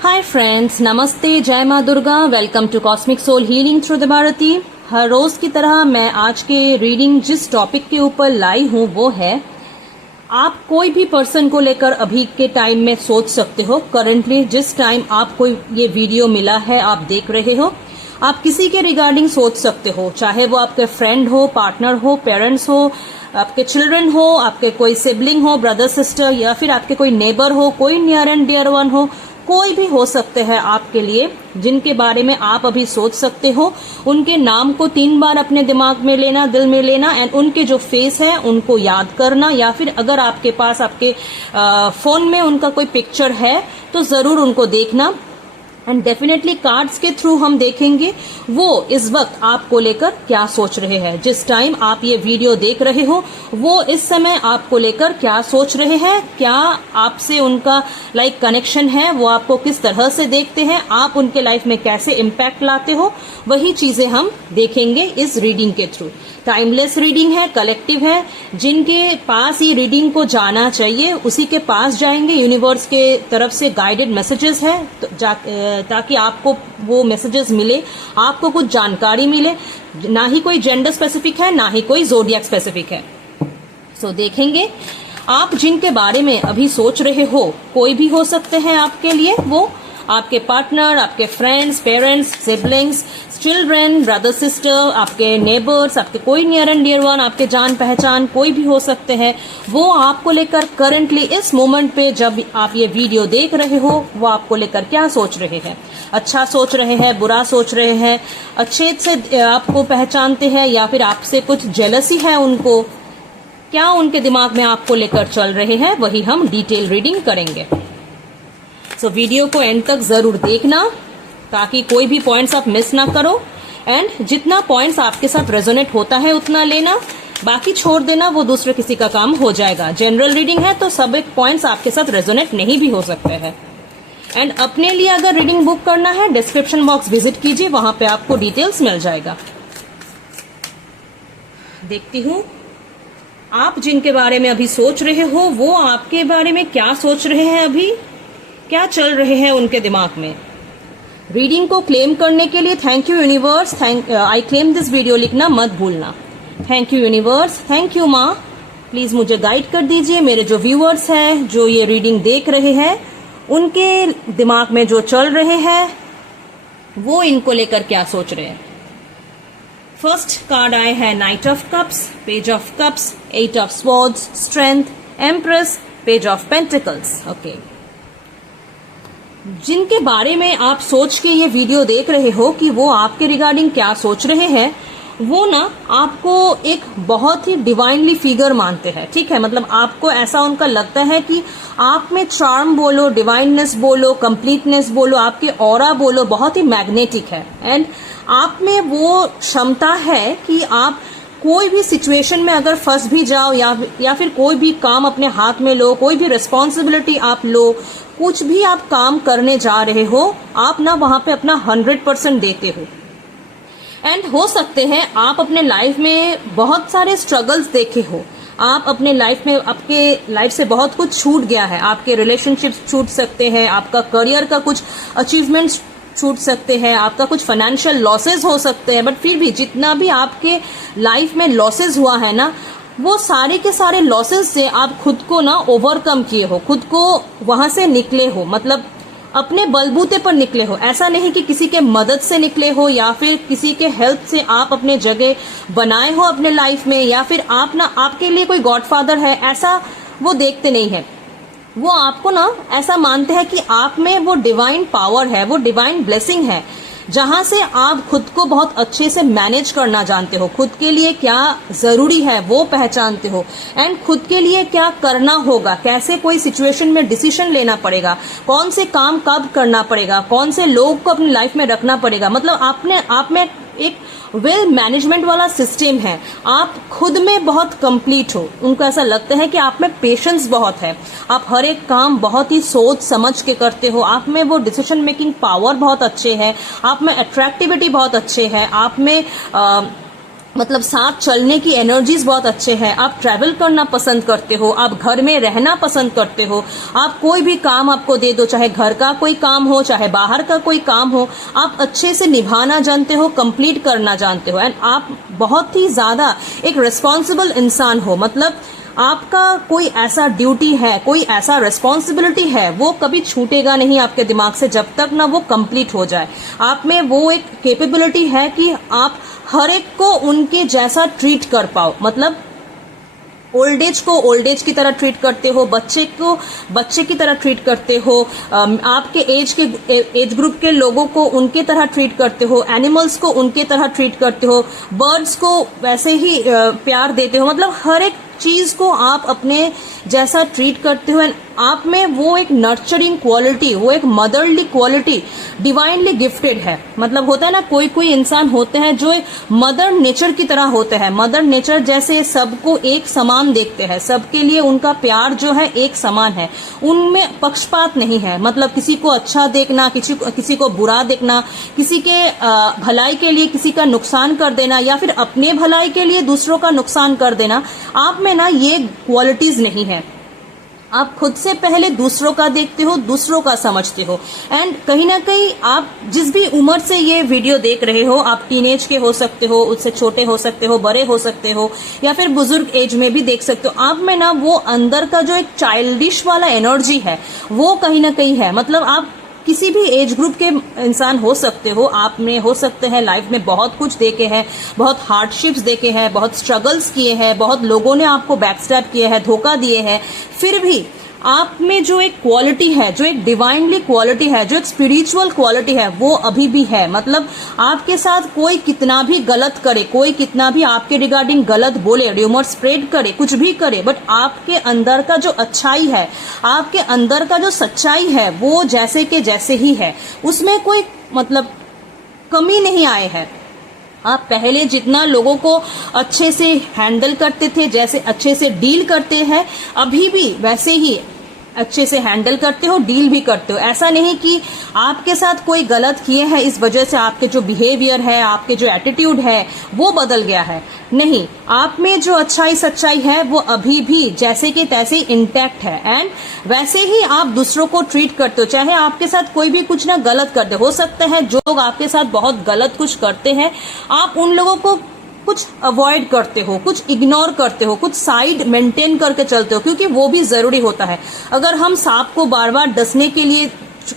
Hi friends, नमस्ते, जय माँ Durga. Welcome to cosmic soul healing through the Bharti. हर रोज की तरह मैं आज के रीडिंग जिस टॉपिक के ऊपर लाई हूँ वो है, आप कोई भी पर्सन को लेकर अभी के टाइम में सोच सकते हो। करंटली जिस टाइम आपको ये वीडियो मिला है, आप देख रहे हो, आप किसी के रिगार्डिंग सोच सकते हो, चाहे वो आपके फ्रेंड हो, पार्टनर हो, पेरेंट्स हो, आपके चिल्ड्रन हो, आपके कोई सिबलिंग हो, ब्रदर सिस्टर, या फिर आपके कोई नेबर हो, कोई नियर एंड डियर वन हो, कोई भी हो सकते हैं आपके लिए, जिनके बारे में आप अभी सोच सकते हो। उनके नाम को 3 बार अपने दिमाग में लेना, दिल में लेना, एंड उनके जो फेस है उनको याद करना, या फिर अगर आपके पास आपके फोन में उनका कोई पिक्चर है तो जरूर उनको देखना। एंड डेफिनेटली कार्ड्स के थ्रू हम देखेंगे वो इस वक्त आपको लेकर क्या सोच रहे हैं। जिस टाइम आप ये वीडियो देख रहे हो वो इस समय आपको लेकर क्या सोच रहे हैं, क्या आपसे उनका कनेक्शन है, वो आपको किस तरह से देखते हैं, आप उनके लाइफ में कैसे इम्पैक्ट लाते हो, वही चीजें हम देखेंगे इस रीडिंग के थ्रू। टाइमलेस रीडिंग है, कलेक्टिव है। जिनके पास ये रीडिंग को जाना चाहिए उसी के पास जाएंगे। यूनिवर्स के तरफ से गाइडेड मैसेजेस है तो ताकि आपको वो मैसेजेस मिले, आपको कुछ जानकारी मिले। ना ही कोई जेंडर स्पेसिफिक है, ना ही कोई जोडियक स्पेसिफिक है। सो देखेंगे आप जिनके बारे में अभी सोच रहे हो, कोई भी हो सकते हैं आपके लिए, वो आपके पार्टनर, आपके friends, parents, siblings, children, brother sister, आपके नेबर्स, आपके कोई नियर एंड डियर वन, आपके जान पहचान, कोई भी हो सकते हैं। वो आपको लेकर करंटली इस मोमेंट पे जब आप ये वीडियो देख रहे हो, वो आपको लेकर क्या सोच रहे हैं। अच्छा सोच रहे हैं, बुरा सोच रहे हैं, अच्छे से आपको पहचानते हैं, या फिर आपसे कुछ जेलसी है उनको, क्या उनके दिमाग में आपको लेकर चल रहे हैं, वही हम डिटेल रीडिंग करेंगे। सो वीडियो को एंड तक जरूर देखना ताकि कोई भी पॉइंट्स आप मिस ना करो। एंड जितना पॉइंट्स आपके साथ रेजोनेट होता है उतना लेना, बाकी छोड़ देना, वो दूसरे किसी का काम हो जाएगा। जनरल रीडिंग है तो सब एक पॉइंट्स आपके साथ रेजोनेट नहीं भी हो सकते हैं। एंड अपने लिए अगर रीडिंग बुक करना है, डिस्क्रिप्शन बॉक्स विजिट कीजिए, वहां पे आपको डिटेल्स मिल जाएगा। देखती हूँ आप जिनके बारे में अभी सोच रहे हो वो आपके बारे में क्या सोच रहे हैं, अभी क्या चल रहे हैं उनके दिमाग में। रीडिंग को क्लेम करने के लिए thank you universe, I claim this video लिखना मत भूलना। Thank you universe, thank you माँ, प्लीज मुझे गाइड कर दीजिए। मेरे जो व्यूअर्स हैं, जो ये रीडिंग देख रहे हैं, उनके दिमाग में जो चल रहे हैं वो इनको लेकर क्या सोच रहे हैं। फर्स्ट कार्ड आए हैं night of cups, page of cups, 8 of swords, strength, empress, page of pentacles. Okay, जिनके बारे में आप सोच के ये वीडियो देख रहे हो कि वो आपके रिगार्डिंग क्या सोच रहे हैं, वो ना आपको एक बहुत ही डिवाइनली फिगर मानते हैं। ठीक है, मतलब आपको ऐसा उनका लगता है कि आप में चार्म बोलो, डिवाइननेस बोलो, कंप्लीटनेस बोलो, आपके ऑरा बोलो, बहुत ही मैग्नेटिक है। एंड आप में वो क्षमता है कि आप कोई भी सिचुएशन में अगर फंस भी जाओ, या फिर कोई भी काम अपने हाथ में लो, कोई भी रिस्पॉन्सिबिलिटी आप लो, कुछ भी आप काम करने जा रहे हो, आप ना वहां पे अपना 100% देते हो। एंड हो सकते हैं आप अपने लाइफ में बहुत सारे स्ट्रगल्स देखे हो, आप अपने लाइफ में, आपके लाइफ से बहुत कुछ छूट गया है, आपके रिलेशनशिप्स छूट सकते हैं, आपका करियर का कुछ अचीवमेंट्स छूट सकते हैं, आपका कुछ फाइनेंशियल लॉसेस हो सकते हैं, बट फिर भी जितना भी आपके लाइफ में लॉसेस हुआ है ना, वो सारे के सारे लॉसेस से आप खुद को ना ओवरकम किए हो, खुद को वहां से निकले हो, मतलब अपने बलबूते पर निकले हो। ऐसा नहीं कि किसी के मदद से निकले हो, या फिर किसी के हेल्प से आप अपने जगह बनाए हो अपने लाइफ में, या फिर आप ना, आपके लिए कोई गॉडफादर है, ऐसा वो देखते नहीं है। वो आपको ना ऐसा मानते हैं कि आप में वो डिवाइन पावर है, वो डिवाइन ब्लेसिंग है, जहां से आप खुद को बहुत अच्छे से मैनेज करना जानते हो, खुद के लिए क्या जरूरी है वो पहचानते हो, एंड खुद के लिए क्या करना होगा, कैसे कोई सिचुएशन में डिसीजन लेना पड़ेगा, कौन से काम कब करना पड़ेगा, कौन से लोग को अपनी लाइफ में रखना पड़ेगा। मतलब आप में एक वेल मैनेजमेंट वाला सिस्टम है, आप खुद में बहुत कंप्लीट हो। उनको ऐसा लगता है कि आप में पेशेंस बहुत है, आप हर एक काम बहुत ही सोच समझ के करते हो, आप में वो डिसीजन मेकिंग पावर बहुत अच्छे है, आप में अट्रैक्टिविटी बहुत अच्छे है, आप में मतलब साथ चलने की एनर्जीज बहुत अच्छे हैं, आप ट्रैवल करना पसंद करते हो, आप घर में रहना पसंद करते हो, आप कोई भी काम आपको दे दो, चाहे घर का कोई काम हो चाहे बाहर का कोई काम हो, आप अच्छे से निभाना जानते हो, कंप्लीट करना जानते हो, एंड आप बहुत ही ज्यादा एक रिस्पॉन्सिबल इंसान हो। मतलब आपका कोई ऐसा ड्यूटी है, कोई ऐसा रिस्पॉन्सिबिलिटी है, वो कभी छूटेगा नहीं आपके दिमाग से जब तक ना वो कंप्लीट हो जाए। आप में वो एक कैपेबिलिटी है कि आप हर एक को उनके जैसा ट्रीट कर पाओ। मतलब ओल्ड एज को ओल्ड एज की तरह ट्रीट करते हो, बच्चे को बच्चे की तरह ट्रीट करते हो, आपके एज ग्रुप के लोगों को उनके तरह ट्रीट करते हो, एनिमल्स को उनके तरह ट्रीट करते हो, बर्ड्स को वैसे ही प्यार देते हो। मतलब हर एक चीज को आप अपने जैसा ट्रीट करते हो, एंड आप में वो एक नर्चरिंग क्वालिटी, वो एक मदरली क्वालिटी डिवाइनली गिफ्टेड है। मतलब होता है ना, कोई कोई इंसान होते हैं जो एक मदर नेचर की तरह होते हैं, मदर नेचर जैसे सबको एक समान देखते हैं, सबके लिए उनका प्यार जो है एक समान है, उनमें पक्षपात नहीं है। मतलब किसी को अच्छा देखना, किसी को बुरा देखना, किसी के भलाई के लिए किसी का नुकसान कर देना, या फिर अपने भलाई के लिए दूसरों का नुकसान कर देना, आप में ना ये क्वालिटीज नहीं है। आप खुद से पहले दूसरों का देखते हो, दूसरों का समझते हो, एंड कहीं ना कहीं आप जिस भी उम्र से ये वीडियो देख रहे हो, आप टीनेज के हो सकते हो, उससे छोटे हो सकते हो, बड़े हो सकते हो, या फिर बुजुर्ग एज में भी देख सकते हो, आप में ना वो अंदर का जो एक चाइल्डिश वाला एनर्जी है वो कहीं ना कहीं है। मतलब आप किसी भी एज ग्रुप के इंसान हो सकते हो, आप में हो सकते हैं लाइफ में बहुत कुछ देखे हैं, बहुत हार्डशिप्स देखे हैं, बहुत स्ट्रगल्स किए हैं, बहुत लोगों ने आपको बैकस्टैब किए हैं, धोखा दिए हैं, फिर भी आप में जो एक क्वालिटी है, जो एक डिवाइनली क्वालिटी है, जो एक स्पिरिचुअल क्वालिटी है, वो अभी भी है। मतलब आपके साथ कोई कितना भी गलत करे, कोई कितना भी आपके रिगार्डिंग गलत बोले, र्यूमर स्प्रेड करे, कुछ भी करे, बट आपके अंदर का जो अच्छाई है, आपके अंदर का जो सच्चाई है, वो जैसे के जैसे ही है, उसमें कोई मतलब कमी नहीं आए है। आप पहले जितना लोगों को अच्छे से हैंडल करते थे, जैसे अच्छे से डील करते हैं, अभी भी वैसे ही अच्छे से हैंडल करते हो, डील भी करते हो। ऐसा नहीं कि आपके साथ कोई गलत किए हैं, इस वजह से आपके जो बिहेवियर है, आपके जो एटीट्यूड है वो बदल गया है। नहीं, आप में जो अच्छाई सच्चाई है वो अभी भी जैसे कि तैसे इंटैक्ट है, एंड वैसे ही आप दूसरों को ट्रीट करते हो। चाहे आपके साथ कोई भी कुछ ना गलत कर दे, हो सकता है जो लोग आपके साथ बहुत गलत कुछ करते हैं, आप उन लोगों को कुछ अवॉइड करते हो, कुछ इग्नोर करते हो, कुछ साइड मेंटेन करके चलते हो, क्योंकि वो भी जरूरी होता है। अगर हम सांप को बार बार डसने के लिए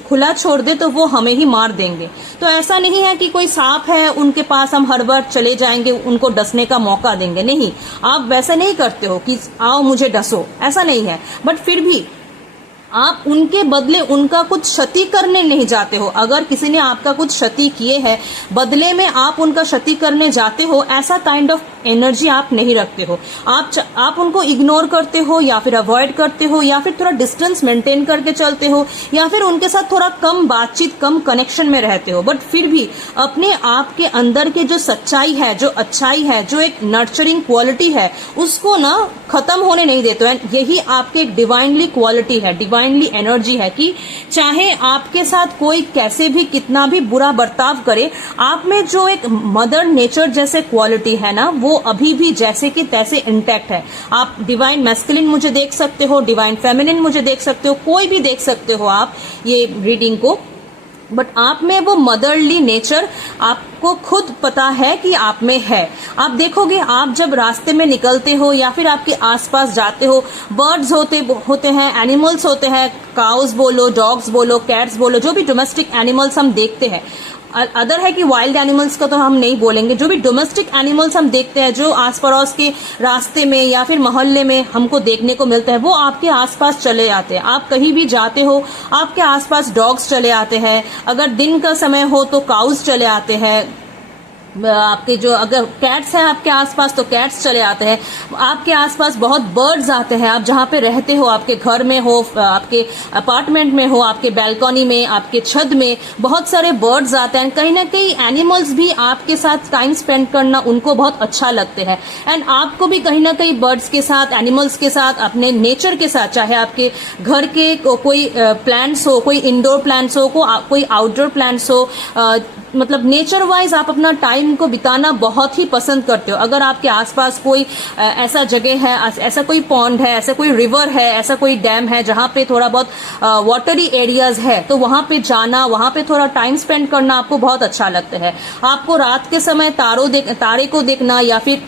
खुला छोड़ दे तो वो हमें ही मार देंगे। तो ऐसा नहीं है कि कोई सांप है उनके पास हम हर बार चले जाएंगे, उनको डसने का मौका देंगे, नहीं, आप वैसा नहीं करते हो कि आओ मुझे डसो, ऐसा नहीं है। बट फिर भी आप उनके बदले उनका कुछ क्षति करने नहीं जाते हो। अगर किसी ने आपका कुछ क्षति किए है, बदले में आप उनका क्षति करने जाते हो, ऐसा काइंड ऑफ एनर्जी आप नहीं रखते हो। आप उनको इग्नोर करते हो, या फिर अवॉइड करते हो, या फिर थोड़ा डिस्टेंस मेंटेन करके चलते हो, या फिर उनके साथ थोड़ा कम बातचीत, कम कनेक्शन में रहते हो। बट फिर भी अपने आप के अंदर के जो सच्चाई है, जो अच्छाई है, जो एक नर्चरिंग क्वालिटी है, उसको ना खत्म होने नहीं देते हो। एंड यही आपके एक डिवाइनली क्वालिटी है, डिवाइनली एनर्जी है कि चाहे आपके साथ कोई कैसे भी कितना भी बुरा बर्ताव करे, आप में जो एक मदर नेचर जैसे क्वालिटी है ना, वो अभी भी जैसे कि तैसे इंटैक्ट है। आप डिवाइन मैस्कुलिन मुझे देख सकते हो, डिवाइन फेमिनिन मुझे देख सकते हो, कोई भी देख सकते हो आप ये रीडिंग को, बट आप में वो मदरली नेचर आपको खुद पता है कि आप में है। आप देखोगे, आप जब रास्ते में निकलते हो या फिर आपके आसपास जाते हो, बर्ड्स होते हैं, एनिमल्स होते हैं, काउस बोलो, डॉग्स बोलो, कैट्स बोलो, जो भी डोमेस्टिक एनिमल्स हम देखते हैं। अदर है कि वाइल्ड एनिमल्स का तो हम नहीं बोलेंगे, जो भी डोमेस्टिक एनिमल्स हम देखते हैं, जो आस पड़ोस के रास्ते में या फिर मोहल्ले में हमको देखने को मिलता है, वो आपके आसपास चले आते हैं। आप कहीं भी जाते हो, आपके आसपास डॉग्स चले आते हैं। अगर दिन का समय हो तो काउस चले आते हैं। आपके जो अगर कैट्स हैं आपके आसपास तो कैट्स चले आते हैं। आपके आसपास बहुत बर्ड्स आते हैं। आप जहाँ पे रहते हो, आपके घर में हो, आपके अपार्टमेंट में हो, आपके बैल्कनी में, आपके छत में बहुत सारे बर्ड्स आते हैं। कहीं ना कहीं एनिमल्स भी आपके साथ टाइम स्पेंड करना उनको बहुत अच्छा लगते हैं, एंड आपको भी कहीं ना कहीं बर्ड्स के साथ, एनिमल्स के साथ, अपने नेचर के साथ, चाहे आपके घर के कोई प्लांट्स हो, कोई इंडोर प्लांट्स हो, कोई आउटडोर प्लांट्स हो, मतलब नेचर वाइज आप अपना टाइम को बिताना बहुत ही पसंद करते हो। अगर आपके आसपास कोई ऐसा जगह है, ऐसा कोई पॉन्ड है, ऐसा कोई रिवर है, ऐसा कोई डैम है जहां पे थोड़ा बहुत वाटरी एरियाज है, तो वहां पे जाना, वहां पे थोड़ा टाइम स्पेंड करना आपको बहुत अच्छा लगता है। आपको रात के समय तारे को देखना या फिर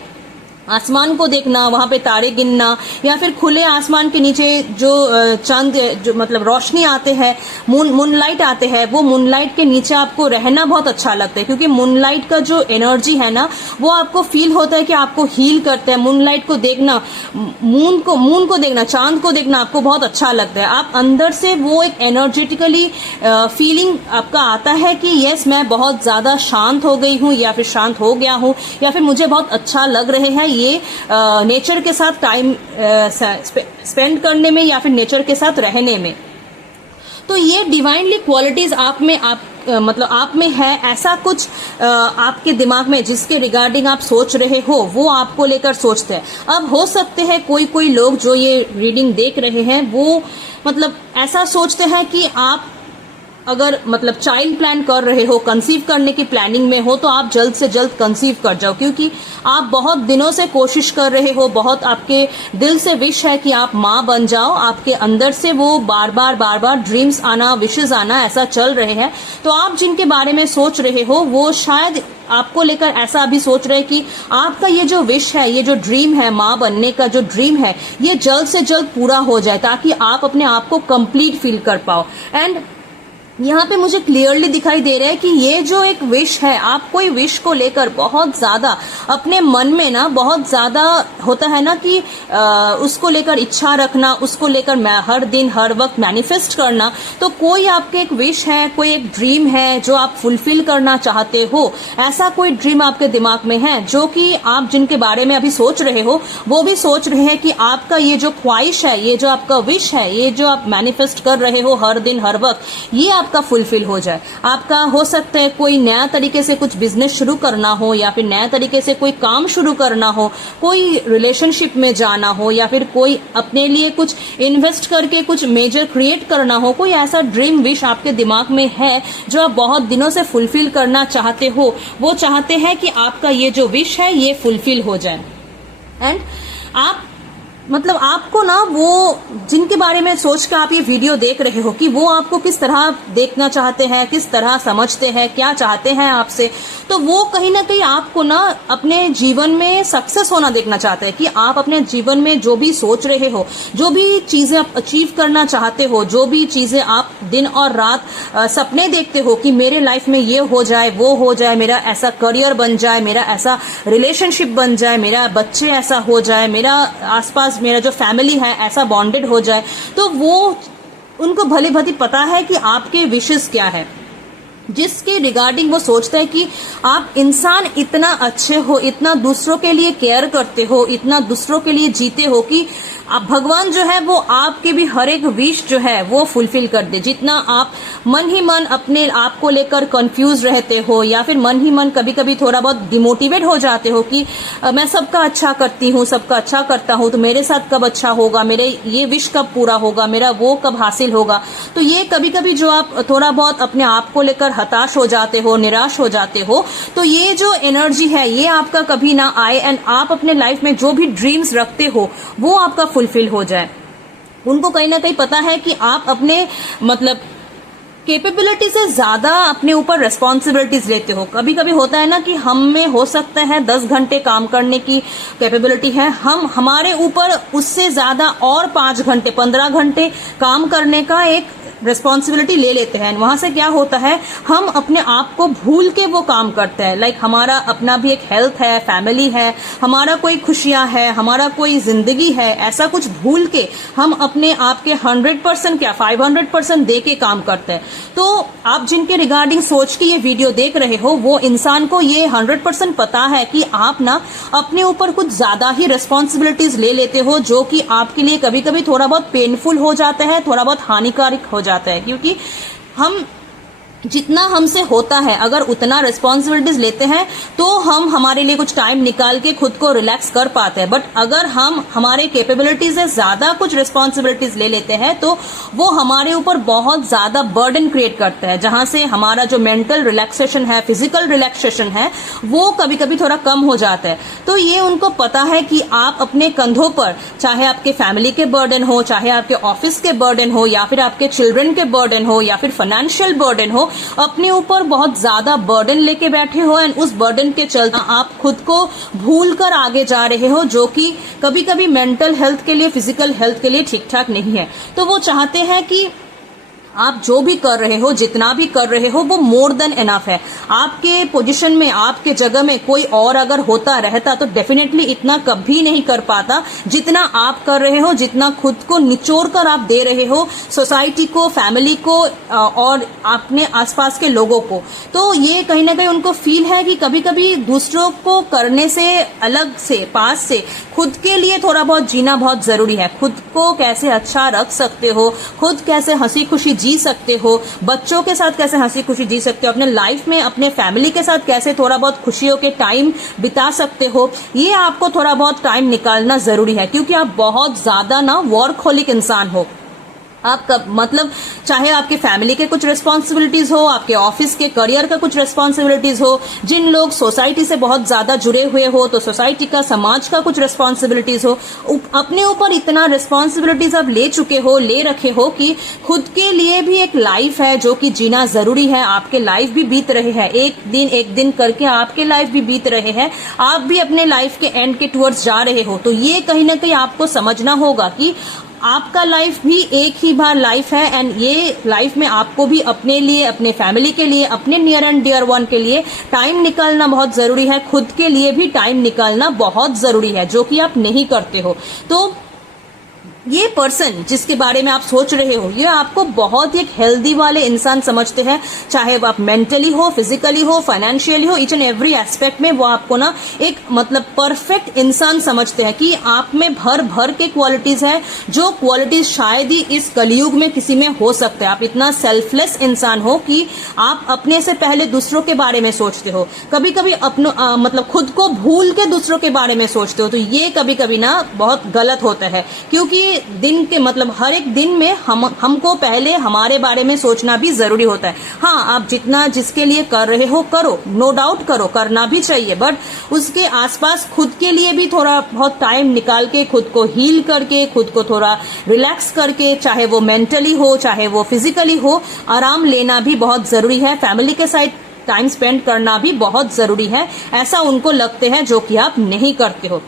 आसमान को देखना, वहां पे तारे गिनना, या फिर खुले आसमान के नीचे जो चांद जो मतलब रोशनी आते हैं, मूनलाइट आते हैं, वो मूनलाइट के नीचे आपको रहना बहुत अच्छा लगता है, क्योंकि मूनलाइट का जो एनर्जी है ना, वो आपको फील होता है कि आपको हील करता है। मूनलाइट को देखना, मून को देखना, चांद को देखना आपको बहुत अच्छा लगता है। आप अंदर से वो एक एनर्जेटिकली फीलिंग आपका आता है कि यस, मैं बहुत ज्यादा शांत हो गई हूं, या फिर शांत हो गया हूं, या फिर मुझे बहुत अच्छा लग रहे हैं ये नेचर के साथ टाइम स्पेंड करने में, या फिर नेचर के साथ रहने में। तो ये डिवाइनली क्वालिटीज आप में है। ऐसा कुछ आपके दिमाग में जिसके रिगार्डिंग आप सोच रहे हो, वो आपको लेकर सोचते हैं। अब हो सकते हैं कोई लोग जो ये रीडिंग देख रहे हैं, वो मतलब ऐसा सोचते हैं कि आप अगर मतलब चाइल्ड प्लान कर रहे हो, कंसीव करने की प्लानिंग में हो, तो आप जल्द से जल्द कंसीव कर जाओ, क्योंकि आप बहुत दिनों से कोशिश कर रहे हो, बहुत आपके दिल से विश है कि आप माँ बन जाओ। आपके अंदर से वो बार बार ड्रीम्स आना, विशेस आना, ऐसा चल रहे हैं। तो आप जिनके बारे में सोच रहे हो, वो शायद आपको लेकर ऐसा अभी सोच रहे हैं कि आपका ये जो विश है, ये जो ड्रीम है, माँ बनने का जो ड्रीम है, ये जल्द से जल्द पूरा हो जाए, ताकि आप अपने आप को कंप्लीट फील कर पाओ। एंड यहाँ पे मुझे क्लियरली दिखाई दे रहा है कि ये जो एक विश है, आप कोई विश को लेकर बहुत ज्यादा अपने मन में ना, बहुत ज्यादा होता है ना कि उसको लेकर इच्छा रखना, उसको लेकर हर दिन हर वक्त मैनिफेस्ट करना। तो कोई आपके एक विश है, कोई एक ड्रीम है जो आप फुलफिल करना चाहते हो। ऐसा कोई ड्रीम आपके दिमाग में है जो कि आप जिनके बारे में अभी सोच रहे हो, वो भी सोच रहे हैं कि आपका ये जो ख्वाहिश है, ये जो आपका विश है, ये जो आप मैनिफेस्ट कर रहे हो हर दिन हर वक्त, ये आपका फुलफिल हो जाए। आपका हो सकता है कोई नया तरीके से कुछ बिजनेस शुरू करना हो, या फिर नया तरीके से कोई काम शुरू करना हो, कोई रिलेशनशिप में जाना हो, या फिर कोई अपने लिए कुछ इन्वेस्ट करके कुछ मेजर क्रिएट करना हो। कोई ऐसा ड्रीम विश आपके दिमाग में है जो आप बहुत दिनों से फुलफिल करना चाहते हो। वो चाहते हैं कि आपका ये जो विश है ये फुलफिल हो जाए। एंड आप मतलब आपको ना, वो जिनके बारे में सोच के आप ये वीडियो देख रहे हो कि वो आपको किस तरह देखना चाहते हैं, किस तरह समझते हैं, क्या चाहते हैं आपसे, तो वो कहीं ना कहीं आपको ना अपने जीवन में सक्सेस होना देखना चाहते हैं। कि आप अपने जीवन में जो भी सोच रहे हो, जो भी चीजें आप अचीव करना चाहते हो, जो भी चीजें आप दिन और रात सपने देखते हो कि मेरे लाइफ में ये हो जाए, वो हो जाए, मेरा ऐसा करियर बन जाए, मेरा ऐसा रिलेशनशिप बन जाए, मेरा बच्चे ऐसा हो जाए, मेरा आसपास मेरा जो फैमिली है ऐसा बॉन्डेड हो जाए, तो वो उनको भली भांति पता है कि आपके विशेस क्या है, जिसके रिगार्डिंग वो सोचता है कि आप इंसान इतना अच्छे हो, इतना दूसरों के लिए केयर करते हो, इतना दूसरों के लिए जीते हो कि आप भगवान जो है वो आपके भी हर एक विश जो है वो फुलफिल कर दे। जितना आप मन ही मन अपने आप को लेकर कंफ्यूज रहते हो, या फिर मन ही मन कभी कभी थोड़ा बहुत डिमोटिवेट हो जाते हो कि मैं सबका अच्छा करती हूँ, सबका अच्छा करता हूँ, तो मेरे साथ कब अच्छा होगा, मेरे ये विश कब पूरा होगा, मेरा वो कब हासिल होगा। तो ये कभी कभी जो आप थोड़ा बहुत अपने आप को लेकर हताश हो जाते हो, निराश हो जाते हो, तो ये जो एनर्जी है ये आपका कभी ना आए, एंड आप अपने लाइफ में जो भी ड्रीम्स रखते हो वो आपका फुलफिल हो जाए। उनको कहीं ना कहीं पता है कि आप अपने मतलब कैपेबिलिटी से ज्यादा अपने ऊपर रेस्पॉन्सिबिलिटीज लेते हो। कभी कभी होता है ना कि हम में हो सकता है 10 घंटे काम करने की कैपेबिलिटी है, हम हमारे ऊपर उससे ज्यादा और 5 घंटे 15 घंटे काम करने का एक रिस्पॉन्सिबिलिटी ले लेते हैं। वहां से क्या होता है, हम अपने आप को भूल के वो काम करते हैं। लाइक हमारा अपना भी एक हेल्थ है, फैमिली है, हमारा कोई खुशियां है, हमारा कोई जिंदगी है, ऐसा कुछ भूल के हम अपने आप के 100% क्या 500% दे के काम करते हैं। तो आप जिनके रिगार्डिंग सोच के ये वीडियो देख रहे हो, वो इंसान को ये 100% पता है कि आप ना अपने ऊपर कुछ ज्यादा ही रिस्पॉन्सिबिलिटीज ले लेते हो, जो कि आपके लिए कभी कभी थोड़ा बहुत पेनफुल हो जाता है, थोड़ा बहुत हानिकारक हो जाता है। क्योंकि हम जितना हमसे होता है अगर उतना रिस्पॉन्सिबिलिटीज लेते हैं तो हम हमारे लिए कुछ टाइम निकाल के खुद को रिलैक्स कर पाते हैं। बट अगर हम हमारे कैपेबिलिटीज से ज्यादा कुछ रिस्पॉन्सिबिलिटीज ले लेते हैं तो वो हमारे ऊपर बहुत ज्यादा बर्डन क्रिएट करता है, जहां से हमारा जो मेंटल रिलैक्सेशन है, फिजिकल रिलैक्सेशन है, वो कभी कभी थोड़ा कम हो जाता है। तो ये उनको पता है कि आप अपने कंधों पर, चाहे आपके फैमिली के बर्डन हो, चाहे आपके ऑफिस के बर्डन हो, या फिर आपके चिल्ड्रन के बर्डन हो, या फिर फाइनेंशियल बर्डन हो, अपने ऊपर बहुत ज्यादा बर्डन लेके बैठे हो एंड उस बर्डन के चलते आप खुद को भूल कर आगे जा रहे हो, जो कि कभी कभी मेंटल हेल्थ के लिए, फिजिकल हेल्थ के लिए ठीक ठाक नहीं है। तो वो चाहते हैं कि आप जो भी कर रहे हो, जितना भी कर रहे हो, वो मोर देन एनफ है। आपके पोजीशन में, आपके जगह में कोई और अगर होता रहता तो डेफिनेटली इतना कभी नहीं कर पाता जितना आप कर रहे हो, जितना खुद को निचोड़ कर आप दे रहे हो सोसाइटी को, फैमिली को और अपने आसपास के लोगों को। तो ये कहीं ना कहीं उनको फील है कि कभी कभी दूसरों को करने से, अलग से, पास से, खुद के लिए थोड़ा बहुत जीना बहुत जरूरी है। खुद को कैसे अच्छा रख सकते हो, खुद कैसे हंसी खुशी जी सकते हो, बच्चों के साथ कैसे हंसी खुशी जी सकते हो, अपने लाइफ में अपने फैमिली के साथ कैसे थोड़ा बहुत खुशियों के टाइम बिता सकते हो, ये आपको थोड़ा बहुत टाइम निकालना जरूरी है। क्योंकि आप बहुत ज्यादा ना वर्कहोलिक इंसान हो। आप मतलब चाहे आपके फैमिली के कुछ रिस्पॉन्सिबिलिटीज हो, आपके ऑफिस के करियर का कुछ रिस्पॉन्सिबिलिटीज हो, जिन लोग सोसाइटी से बहुत ज्यादा जुड़े हुए हो तो सोसाइटी का, समाज का कुछ रिस्पॉन्सिबिलिटीज हो, अपने ऊपर इतना रिस्पॉन्सिबिलिटीज आप ले चुके हो, ले रखे हो कि खुद के लिए भी एक लाइफ है जो कि जीना जरूरी है। आपके लाइफ भी बीत रहे हैं, एक दिन करके आपके लाइफ भी बीत रहे हैं, आप भी अपने लाइफ के एंड के टुवर्ड्स जा रहे हो। तो ये कहीं ना कहीं आपको समझना होगा कि आपका लाइफ भी एक ही बार लाइफ है एंड ये लाइफ में आपको भी अपने लिए, अपने फैमिली के लिए, अपने नियर एंड डियर वन के लिए टाइम निकालना बहुत जरूरी है। खुद के लिए भी टाइम निकालना बहुत जरूरी है, जो कि आप नहीं करते हो। तो ये पर्सन जिसके बारे में आप सोच रहे हो, ये आपको बहुत ही एक हेल्दी वाले इंसान समझते हैं। चाहे वो आप मेंटली हो, फिजिकली हो, फाइनेंशियली हो, ईच एंड एवरी एस्पेक्ट में वो आपको ना एक मतलब परफेक्ट इंसान समझते हैं कि आप में भर भर के क्वालिटीज है, जो क्वालिटीज शायद ही इस कलयुग में किसी में हो सकते हैं। आप इतना सेल्फलेस इंसान हो कि आप अपने से पहले दूसरों के बारे में सोचते हो, कभी कभी अपना मतलब खुद को भूल के दूसरों के बारे में सोचते हो। तो ये कभी कभी ना बहुत गलत होता है, क्योंकि दिन के मतलब हर एक दिन में हमको पहले हमारे बारे में सोचना भी जरूरी होता है। हाँ, आप जितना जिसके लिए कर रहे हो करो, नो डाउट करो, करना भी चाहिए, बट उसके आसपास खुद के लिए भी थोड़ा बहुत टाइम निकाल के, खुद को हील करके, खुद को थोड़ा रिलैक्स करके, चाहे वो मेंटली हो, चाहे वो फिजिकली हो, आराम लेना भी बहुत जरूरी है। फैमिली के साथ टाइम स्पेंड करना भी बहुत जरूरी है। ऐसा उनको लगते हैं जो कि आप नहीं करते हो।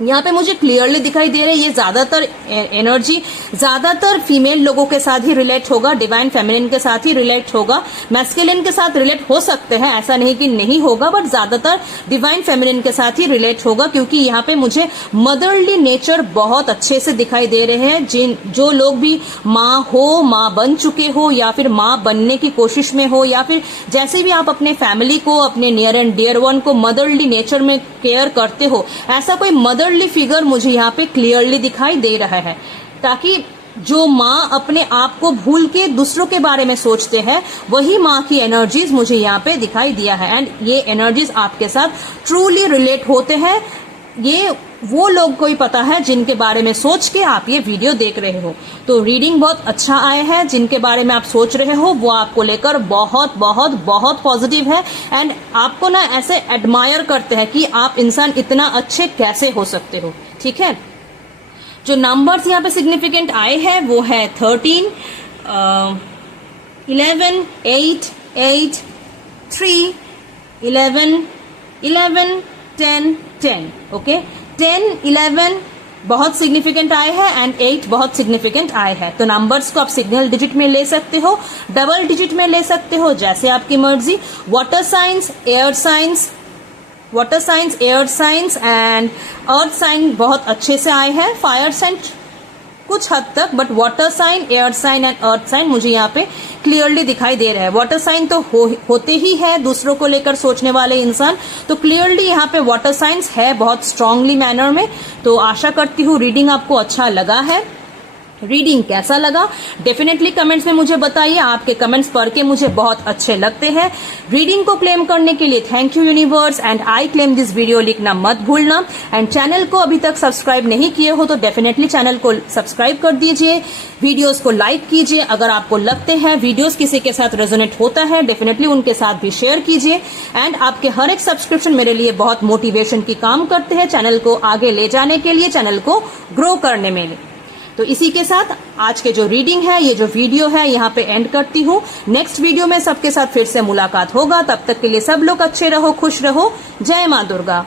यहाँ पे मुझे क्लियरली दिखाई दे रहा है ये ज्यादातर एनर्जी ज्यादातर फीमेल लोगों के साथ ही रिलेट होगा, डिवाइन फेमिनिन के साथ ही रिलेट होगा। मैस्कुलिन के साथ रिलेट हो सकते हैं, ऐसा नहीं कि नहीं होगा, बट ज्यादातर डिवाइन फेमिनिन के साथ ही रिलेट होगा। क्योंकि यहाँ पे मुझे मदरली नेचर बहुत अच्छे से दिखाई दे रहे हैं। जो लोग भी माँ हो, माँ बन चुके हो, या फिर माँ बनने की कोशिश में हो, या फिर जैसे भी आप अपने फैमिली को, अपने नियर एंड डियर वन को मदरली नेचर में केयर करते हो, ऐसा कोई मदरली फिगर मुझे यहाँ पे क्लियरली दिखाई दे रहा है। ताकि जो माँ अपने आप को भूल के दूसरों के बारे में सोचते हैं, वही माँ की एनर्जीज मुझे यहाँ पे दिखाई दिया है। एंड ये एनर्जीज आपके साथ ट्रूली रिलेट होते हैं। ये वो लोग को ही पता है जिनके बारे में सोच के आप ये वीडियो देख रहे हो। तो रीडिंग बहुत अच्छा आया है। जिनके बारे में आप सोच रहे हो वो आपको लेकर बहुत बहुत बहुत पॉजिटिव है एंड आपको ना ऐसे एडमायर करते हैं कि आप इंसान इतना अच्छे कैसे हो सकते हो। ठीक है, जो नंबर्स यहाँ पे सिग्निफिकेंट आए हैं वो है 13, 11, 8, 8, 3, 11, 11, 10, 10. ओके, 10, 11 बहुत सिग्निफिकेंट आए हैं एंड 8 बहुत सिग्निफिकेंट आए हैं। तो नंबर्स को आप सिंगल डिजिट में ले सकते हो, डबल डिजिट में ले सकते हो, जैसे आपकी मर्जी। Water science, air science, water science, air science and earth sign बहुत अच्छे से आए हैं। फायर साइन कुछ हद तक, but water sign, air sign and earth sign मुझे यहाँ पे क्लियरली दिखाई दे रहा है। वाटर साइन तो होते ही है दूसरों को लेकर सोचने वाले इंसान, तो क्लियरली यहाँ पे वाटर साइंस है बहुत स्ट्रांगली मैनर में। तो आशा करती हूँ रीडिंग आपको अच्छा लगा है रीडिंग कैसा लगा डेफिनेटली कमेंट्स में मुझे बताइए। आपके कमेंट्स पढ़ के मुझे बहुत अच्छे लगते हैं। रीडिंग को क्लेम करने के लिए thank you universe and I claim this video लिखना मत भूलना। एंड चैनल को अभी तक सब्सक्राइब नहीं किए हो तो डेफिनेटली चैनल को सब्सक्राइब कर दीजिए। वीडियोस को लाइक कीजिए। अगर आपको लगते हैं वीडियोस किसी के साथ रेजोनेट होता है डेफिनेटली उनके साथ भी शेयर कीजिए। एंड आपके हर एक सब्सक्रिप्शन मेरे लिए बहुत मोटिवेशन की काम करते हैं चैनल को आगे ले जाने के लिए, चैनल को ग्रो करने में। तो इसी के साथ आज के जो रीडिंग है, ये जो वीडियो है यहाँ पे एंड करती हूँ। नेक्स्ट वीडियो में सबके साथ फिर से मुलाकात होगा। तब तक के लिए सब लोग अच्छे रहो, खुश रहो। जय माँ दुर्गा।